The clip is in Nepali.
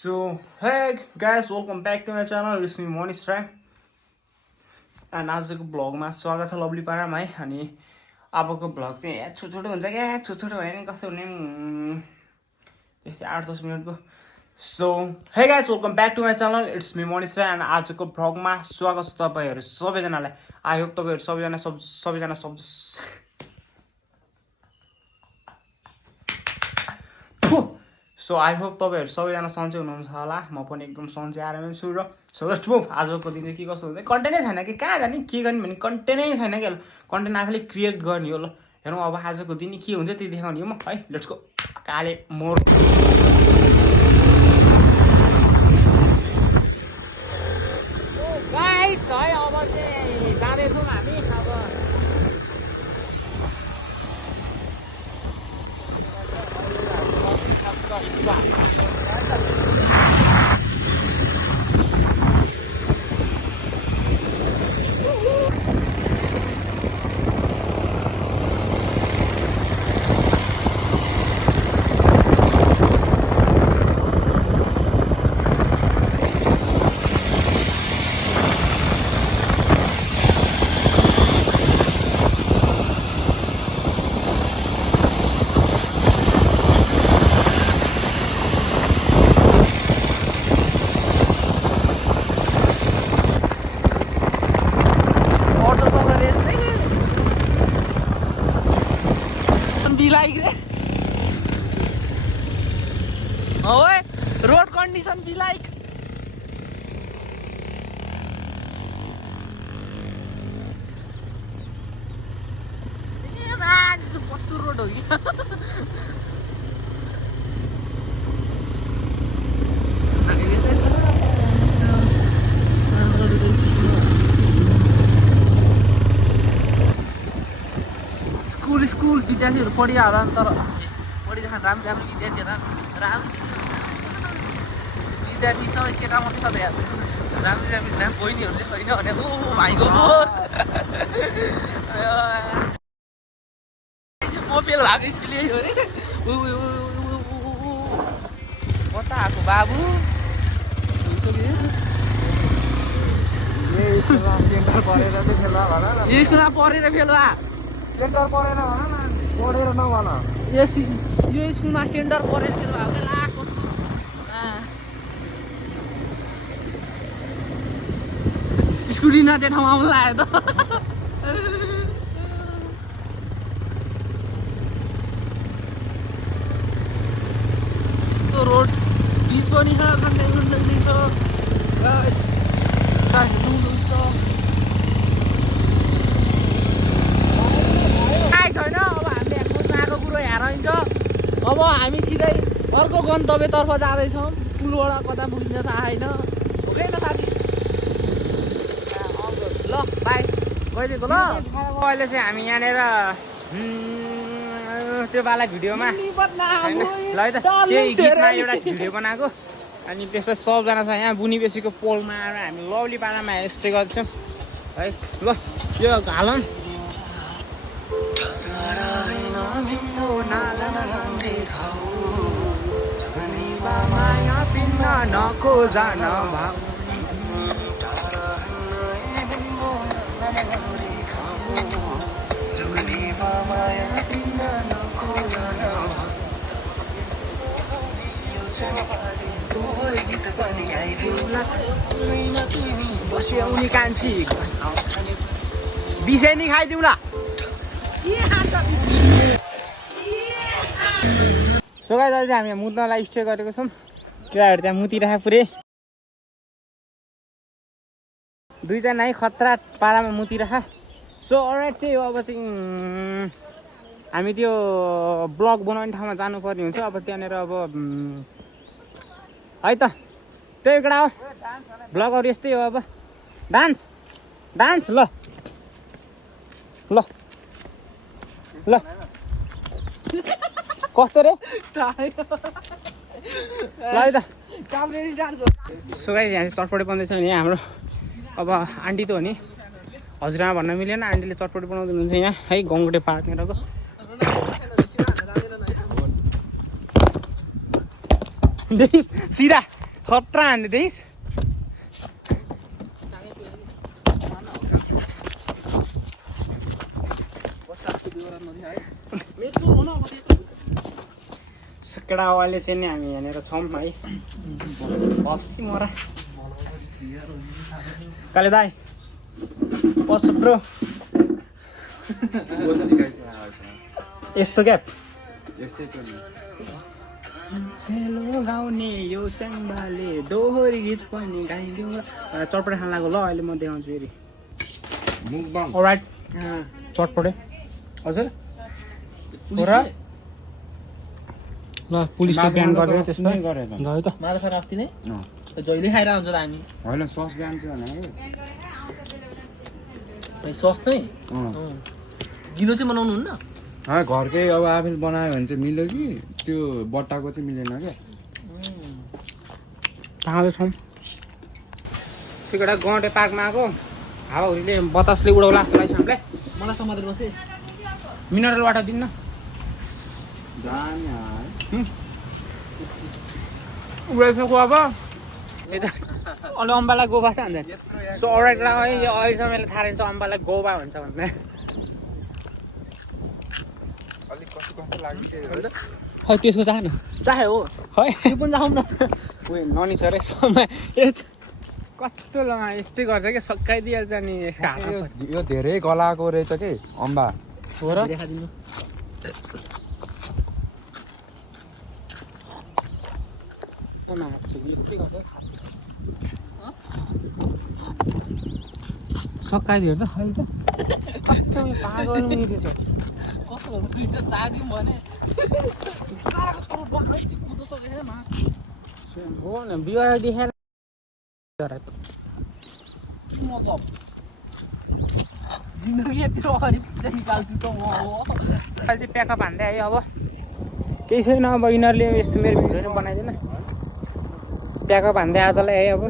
So, hey guys, welcome back to my channel. It's me Monish Rai. And आजको भ्लगमा स्वागत छ लभली पारामा है। अनि अबको भ्लग चाहिँ छोटो छोटो हुन्छ क्या, छोटो छोटो भयो नि कस्तो हुने त्यस्तै 8-10 मिनेटको। So hey guys, welcome back to my channel. It's me Manish Rai. And आजको भ्लगमा स्वागत छ तपाईहरु सबैजनालाई। आई होप तपाईहरु सबैजना सो आई होप तपाईहरु सबैजना सन्चै हुनुहुन्छ होला। म पनि एकदम सन्चै आरामै छु। र सो लेट्स मुभ। आजको दिन के कसो हुन्छ, कन्टेन्टै छैन कि कहाँ जाने के गर्ने भने कन्टेन्टै छैन के। कन्टेन्ट आफैले क्रिएट गर्ने हो। ल हेरौँ अब आजको दिन के हुन्छ त्यही देखाउने हो म है। Let's go. Kale more guys है। अब चाहिँ जाँदैछौँ हामी। अब road condition be like पत्तू road हो गया। स्कूल विद्यार्थीहरू पढिरह होला नि, तर पढिरहेको राम्रो विद्यार्थीहरू विद्यार्थी सबै केटा मात्रै छ त यार। राम्रो बहिनीहरू चाहिँ छैन भने ओ भाइको म फेल भएको स्कुल यही हो अरे। कता आएको बाबु यो स्कुलमा पढेर फेल भा सेन्टर परेन भन न, पढेर नभन। यो स्कुलमा सेन्टर परेर फेल भएको लाको स्कुटी नाचे ठाउँमा आयो त। यस्तो रोड बिच पनि छ, खण्डै छ। छैन अब हामीले खोज्नको कुरो यहाँ रहन्छ। अब हामी सिधै अर्को गन्तव्यतर्फ जाँदैछौँ। पुलबाट कता पुगिन्छ थाहा छैन। हो कि त साथी? ल बाई गइदिएको ल। अहिले चाहिँ हामी यहाँनिर त्यो वाला भिडियोमा ल है त त्यही गीतमा एउटा भिडियो बनाएको। अनि त्यसपछि सबजना छ यहाँ बुनी बेसीको पोलमा आएर हामी लभली पारामा स्टे गर्छौँ है। ल यो हालौँ। बस्यौनी कान्छी बिसेनी खाइदिउँला। सो गाइस अहिले चाहिँ हामी मुत्नलाई स्टे गरेको छौँ। केटाहरू त्यहाँ मुतिरहेको पुरै दुईजना है खतरा पारामा मुतिरह। सो अलराइट त्यही हो। अब चाहिँ हामी त्यो ब्लग बनाउने ठाउँमा जानुपर्ने हुन्छ। अब त्यहाँनिर अब है त त्यही कडा हो। ब्लगहरू यस्तै हो। अब डान्स ल ल ल कस्तो रे ल त। सो गाइस यहाँ चाहिँ चटपटे बन्दैछ नि हाम्रो। अब आन्टी त हो नि, हजुरआमा भन्न मिलेन। आन्टीले चटपटे बनाउँदै हुनुहुन्छ यहाँ है गङ्गटे पार्कनेरको। सिधा खतरा हान्दै थिइस् केटा अहिले चाहिँ नि हामी यहाँनिर छौँ है हप्सी मरा काले दाई पस ब्रो यस्तो क्या सेलो गाउने यो च्याङ्बाले दोहोरी गीत पनि गाइदिउँ चटपटे खान लाग्यो ल अहिले म देखाउँछु फेरि अलराइट चटपटे हजुर ल पुलिसले ब्यान गरेर त्यसमा गयो त माछा राख्ति नै जहिले खाएर आउँछ त हामी होइन सस ब्यान चाहिँ सस चाहिँ गिलो चाहिँ बनाउनु हुन्न घरकै अब आफूले बनायो भने चाहिँ मिल्यो कि त्यो बट्टाको चाहिँ मिलेन क्या कहाँ छौँ सिगडा गौँटे पार्कमा आएको हावाहुरीले बतासले उडाउला जस्तो लाग्छ हामीलाई मलाई समातेर बसे मिनरल वाटर दिन्न उडाइसक्यो अब यता अलि अम्बालाई गोबा छ भन्छ सो अलराइट अहिलेसम्म मैले थाहा रहेछ अम्बालाई गोबा भन्छ भन्ने खै त्यसको चाह न चाहे हो है त्यो पनि चाहौँ न उयो ननी छ अरे समय कस्तो ल यस्तै गर्छ कि सकाइदिइहाल्छ नि यसको हातमा यो धेरै गलाएको रहेछ कि अम्बा हो र देखाइदिनु सकाइदियो त अहिले त कस्तो पागल मिल्यो त कस्तो चाग्यौँ भने हो न बिहार देखाएर जिन्दगी यत्रो अगाडि पिक्चर निकाल्छु त म अहिले चाहिँ प्याकअप हान्दै आयो अब केही छैन अब यिनीहरूले यस्तो मेरो भिडियो नै बनाइदिएन प्याकअप हान्दै आजलाई है अब